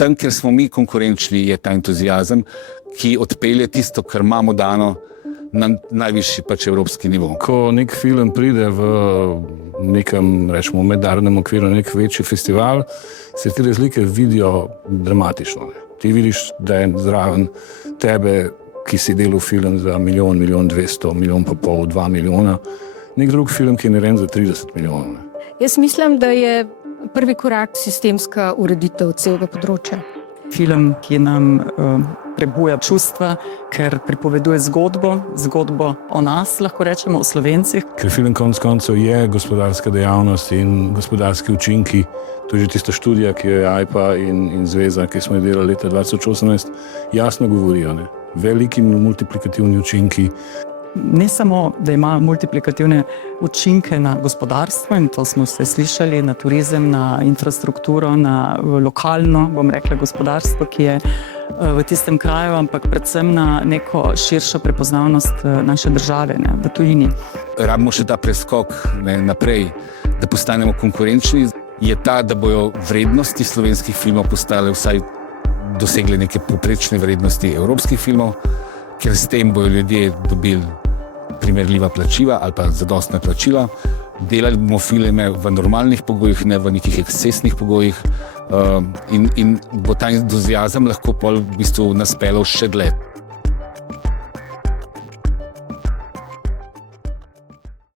tam, kjer smo mi konkurenčni, je ta entuziazem, ki odpelje tisto, kar imamo dano na najvišji pač evropski nivo. Ko nek film pride v nekem, rečemo, mednarodnem okviru, nek večji festival, se te razlike vidijo dramatično. Ti vidiš, da je zraven tebe, ki si delal film za 1 milijon, 1 milijon 200, 1,5 milijona, 2 milijona, nek drug film, ki je narejen za 30 milijonov. Jaz mislim, da je prvi korak sistemska ureditev celega področja. Film, ki nam prebuja čustva, ker pripoveduje zgodbo o nas, lahko rečemo, o Slovencih. Ker film konec koncev je gospodarska dejavnost in gospodarski učinki, to je že tista študija, ki je AIPA in Zveza, ki smo jo delali leta 2018, jasno govorijo. Veliki multiplikativni učinki. Ne samo, da ima multiplikativne učinke na gospodarstvo, in to smo se slišali, na turizem, na infrastrukturo, na lokalno, bom rekla, gospodarstvo, ki je v tistem kraju, ampak predvsem na neko širšo prepoznavnost naše države v tujini. Rabimo še ta preskok naprej, da postanemo konkurenčni, je ta, da bojo vrednosti slovenskih filmov postale vsaj dosegle neke povprečne vrednosti evropskih filmov, ker s tem bojo ljudje dobili primerljiva plačila ali pa zadostna plačila. Delali bomo filme v normalnih pogojih, ne v nekih ekscesnih pogojih, in bo ta entuziazem lahko pol v bistvu nas peljal še dlje.